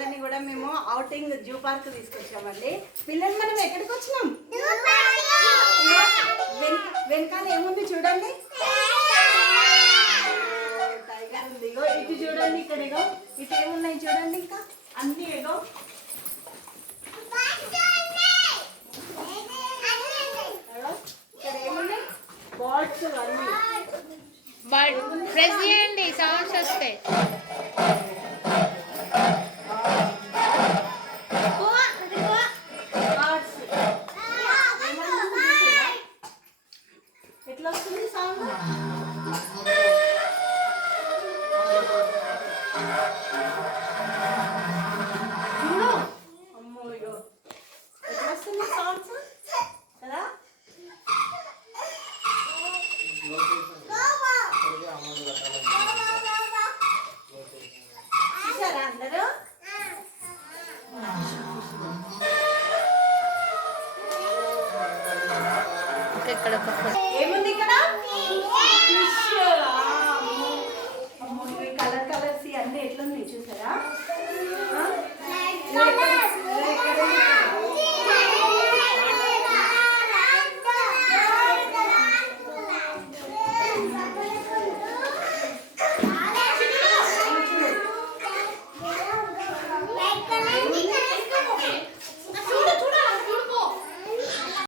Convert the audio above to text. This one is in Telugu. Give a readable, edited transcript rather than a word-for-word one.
పిల్లల్ని కూడా మేము అవుటింగ్ జూ పార్క్ తీసుకొచ్చామండి. పిల్లలు మనం ఎక్కడికి వచ్చినాం? వెనకాల ఏముంది చూడండి, టైగర్ ఉంది. ఇగో ఇటు చూడండి, ఇక్కడ ఇగో ఇటు ఏమున్నాయి చూడండి, ఇంకా అన్ని ఇగో ఇక్కడ ఏమున్నాయి బాల్స్ అన్ని. ప్రెస్ చేయండి సౌండ్స్ వస్తాయి. ఎట్లా వస్తుంది సౌండ్? చూడు అమ్మో, ఇగో ఎట్లా వస్తుంది సౌండ్స్ కదా. చూసారా అందరూ? ఇక్కడ ఏముంది ఇక్కడ? ఫిష్. అమ్మో, కలర్ కలర్స్ అన్నీ ఎట్లున్నాయి చూసారా?